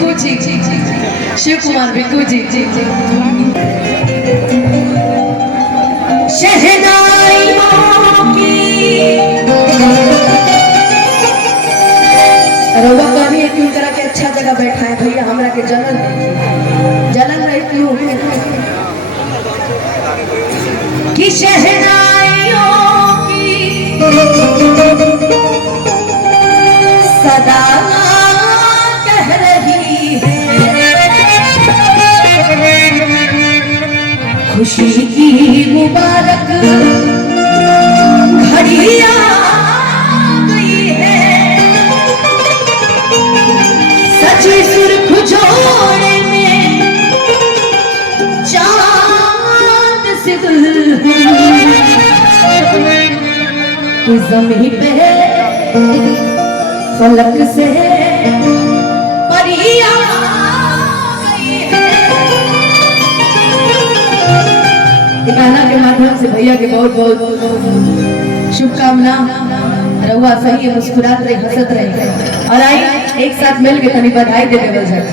भिक्कू जी, शिव कुमार भिक्कू जी। शहनाइयों की रउआ कभी क्यों करा के अच्छा जगह बैठा है भैया, हमरा के जलन रही क्यों कि शहनाइयों की सदा कह रही है खुशी की मुबारक घड़ी आ गई है। सची सुर्ख जोड़े में चांद से दुल्हन ज़मीं पे फलक से परियां गई है। गाना के माध्यम से भैया के बहुत बहुत शुभकामना। रहुआ सही है, मुस्कुरात रहे, हंसत रहे। और आई एक साथ मिल के तनी बधाई दे देवल जाए।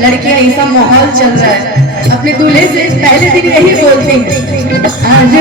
लड़कियां ऐसा माहौल चल रहा है, अपने दूल्हे से पहले दिन यही बोलती हैं आज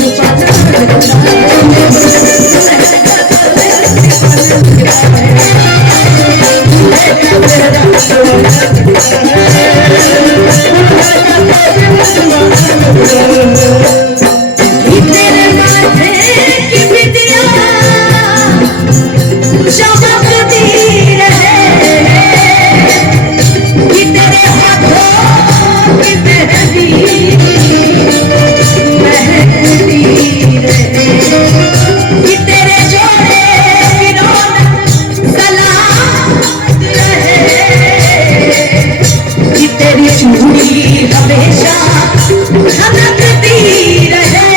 छुपाना तेरे माथे की बिंदिया चमकती रहे, कि तेरे हाथों की मेहंदी महकती रहे, कि तेरे जोड़े की रौनक सलामत रहे, कि तेरी चूड़ी हमेशा खनकती रहे।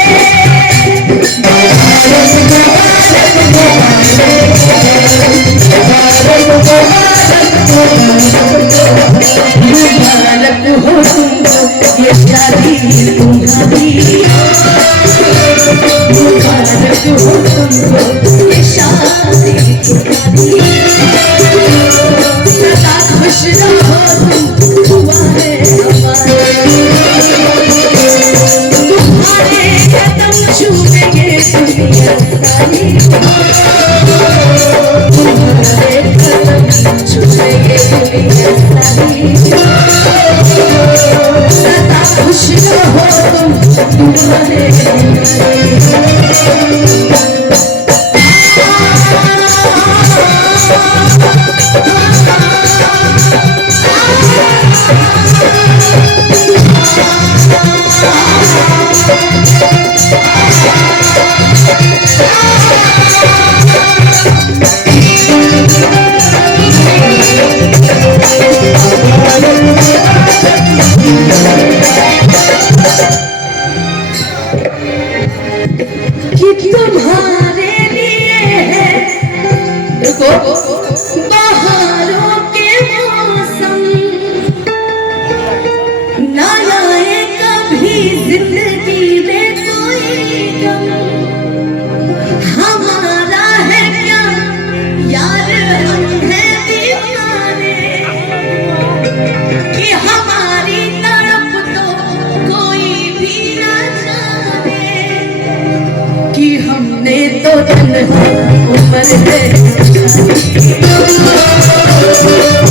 मुबारक हो तुमको ये शादी तुम्हारी, मुबारक हो तुमको ये शादी तुम्हारी, सदा खुश रहो तुम तुम्हारे तुम्हारे कदम छूएंगे दुनिया सारी, तुम्हारे कदम छूएंगे दुनिया सारी, सदा खुश रहो तुम तुम्हारे कि तुम्हारे लिए है बहारों के मौसम, ना आए कभी जिंदगी में कोई गम, हमारा है क्या यार हम हैं दीवाने, कि हमारी तरफ तो कोई भी ना जाने, कि हमने तो तन्हा उम्र है,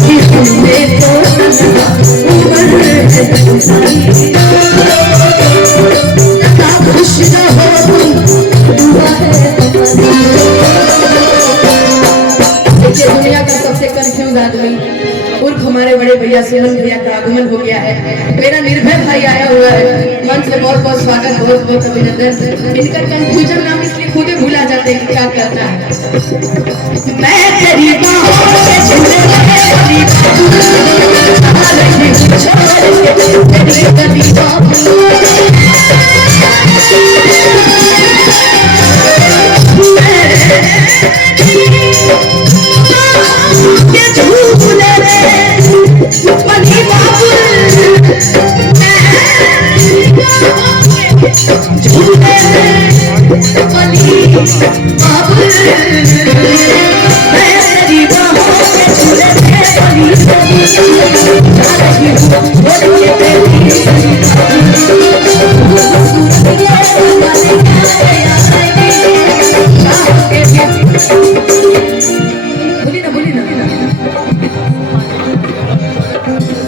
कि हमने तो तन्हा उम्र है, सदा खुश रहो तुम दुआ है तुम्हारी। देखिए दुनिया का सबसे कंफ्यूज आदमी उर्फ हमारे बड़े भैया सुमन भैया का आगमन हो गया है। मेरा निर्भय भाई आया हुआ है, मंच में बहुत बहुत स्वागत, बहुत बहुत अभिनंदन। इनका कंफ्यूजन नाम इसलिए खुद ही भूला जाते हैं क्या करना है। मैं तेरी बाहों में झूले तेरी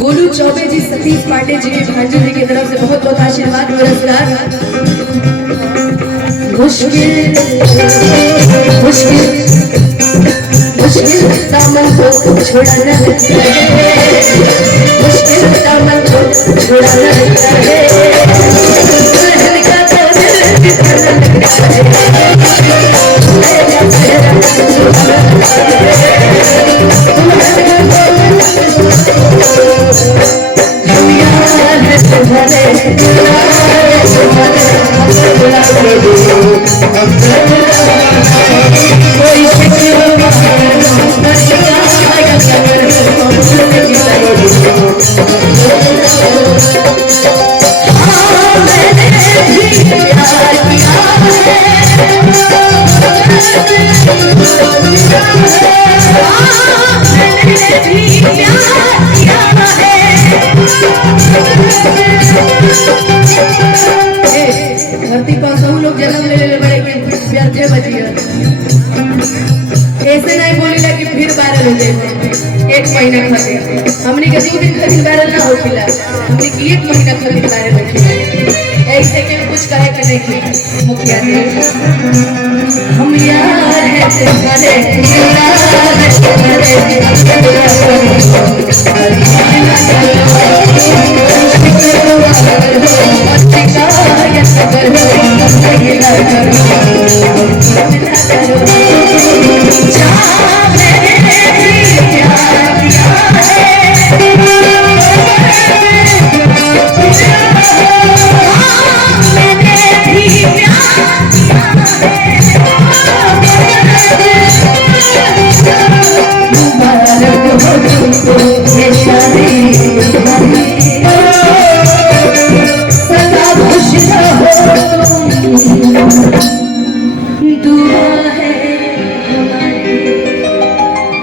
गोलू चौबे जी, सतीश पांडे जी, भांजू जी की तरफ से बहुत बहुत आशीर्वाद पुरस्कार। मुश्किल मुश्किल मुश्किल दामन को छोड़ा न लगता है, मुश्किल दामन को छोड़ा न लगता है, दुल्हन का तो दिल कितना लगता है, धरती पर सब लोग जन्म ले ले बड़े व्यर्थे बचिए, ऐसे नहीं बोली कि फिर वायरल हो जाए, एक महीना खातिर हमनी के 2 दिन खातिर वायरल ना हो खिला, हमनी के 1 महीना खातिर वायरल हो खिला। ऐसे के कुछ कहे के नहीं की मुखिया जी हम यार है तुम्हारे यार है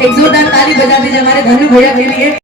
एक जोरदार ताली बजा दीजिए हमारे धनु भैया के लिए।